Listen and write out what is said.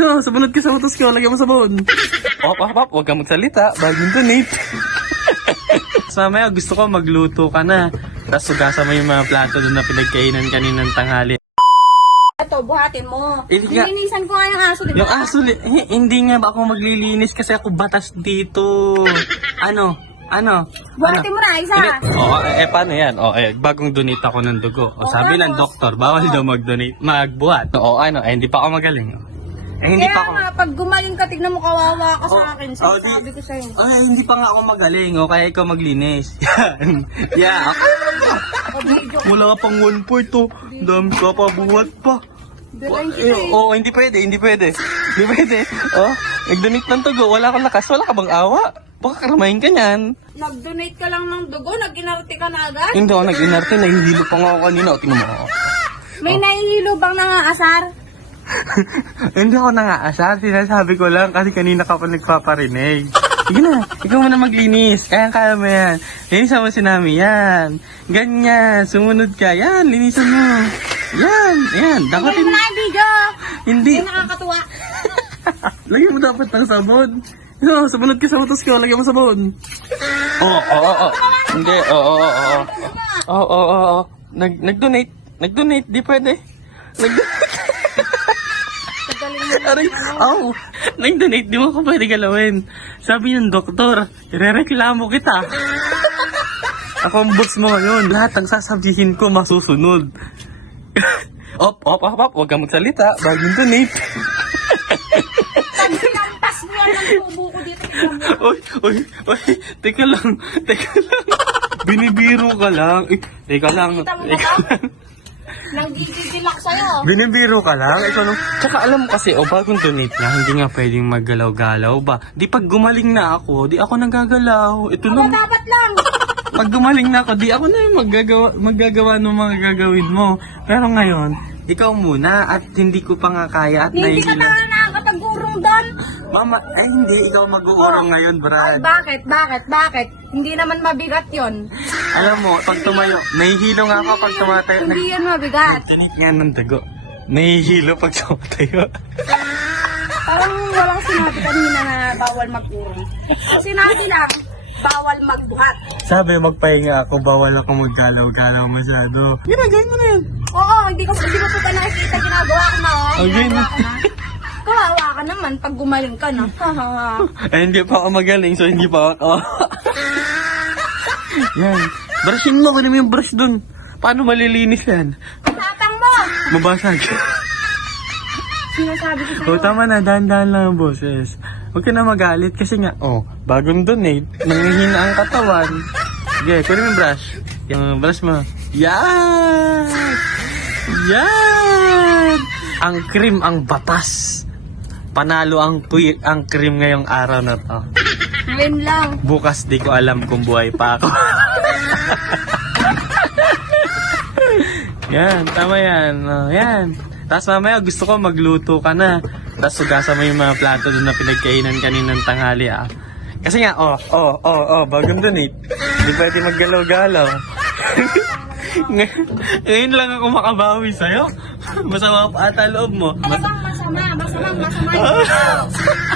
No, sabunod ka sa utos ko, lagyan mo sabon. Huwag kang magsalita, bagong donate. So, mamaya gusto ko magluto ka na. Tapos sugasan mo yung mga plato doon na pinagkainan kaninang tanghali. Ito, buhatin mo. Eh, nga. Linisan ko nga yung aso, di ba? Yung aso, hindi nga ba ako maglilinis kasi ako batas dito. Ano? Buhatin mo na, isa. Paano yan? Bagong donate ako ng dugo. Sabi ng doktor, bawal daw mag-donate, magbuhat. Hindi pa ako magaling. Hindi Kaya pa ako. nga, pag gumaling ka, tignan mo kawawa ka sa akin. di- Sabi ko sa'yo. Hindi pa nga ako magaling, kaya ikaw maglinis. Yan. Yeah. Wala pang 1 point to. Dami ka pa, buhat pa. Dalayin kita eh. Hindi pwede. Hindi pwede. Nag-donate ng dugo, wala kang lakas, wala ka bang awa? Baka karamahin ka niyan. Nag-donate ka lang ng dugo, nag-inarte ka na agad. Hindi ako nag-inarte, nahihilo pa nga ako kanina. Tingnan mo ako. May nahihilo bang nangaasar? Hindi ako nangaasar, sinasabi ko lang kasi kanina ka pa nagpaparinig. Sige na, ikaw muna maglinis. Kaya mo yan. Linisan mo si Nami, yan. Ganyan, sumunod ka. Yan, linisan mo. Yan. Tanggalin mo na yung video. Hindi. Hindi nakakatuwa. Lagyan mo dapat ng sabon. No, sumunod ka sa utos ko, lagyan mo sabon. Hindi, Nag-donate, di pwede. Aray, nag-donate, di mo ko pwede galawin. Sabi ng doktor, irereklamo kita. Ako ang boss mo ngayon. Lahat ang sasabihin ko masusunod. Huwag kang magsalita. Bagong donate. Pag sinampas mo yan ng tubo ko dito, tignan mo. Oy, teka lang. Binibiro ka lang. Teka lang. Kita mo ba ba? Nanggigigil ako sa'yo. Binibiro ka lang? Ikaw nung... Tsaka alam mo kasi, bagong donate na, hindi nga pwedeng maggalaw-galaw ba? Di pag gumaling na ako, di ako nagagalaw. Ito Aba, na, dapat lang. pag gumaling na ako, di ako na yung maggagawa ng mga gagawin mo. Pero ngayon, ikaw muna at hindi ko pa nga kaya at Hindi ka nahihila. na nakakatagurong doon. Mama, hindi, ikaw mag-uurong ngayon, Ay, Brad. bakit? Hindi naman mabigat yon. Alam mo, pag tumayo, nahihilo nga ako pag tumatayo. Hindi yan mabigat. Tinik nga ng dugo. Nahihilo pag tumatayo. Parang walang sinabi kanina na bawal mag-urong. Ang sinabi lang, bawal magbuhat. Sabi, magpahinga ako, bawal ako maggalaw-galaw masyado. Ginagayin mo na yan. Oo, hindi ko pa nakikita ginagawa ko na. Okay na. Kawawa ka naman pag gumaling ka na. Hindi pa ako magaling, so hindi pa ako. Yan. Brushin mo, kunin mo yung brush dun. Paano malilinis yan? Tatang mo! Mabasag. Sinasabi ko sa'yo. Tama na, dahan-dahan lang ang boses. Huwag ka na magalit kasi nga, bagong donate, nanghihina ang katawan. Sige, kunin mo yung brush. Yung brush mo. Yan! Ang cream ang batas. Panalo ang cream ngayong araw na to. Ngayon lang. Bukas di ko alam kung buhay pa ako. Yan, tama yan. Yan. Tapos mamaya gusto ko magluto ka na. Tapos sugasan mo yung mga plato doon na pinagkainan kaninang tanghali Kasi nga, bagong donate. Hindi pwede maggalaw-galaw. Ngayon lang ako makabawi sa'yo. Masama pa ata loob mo. Ano bang masama? Masama.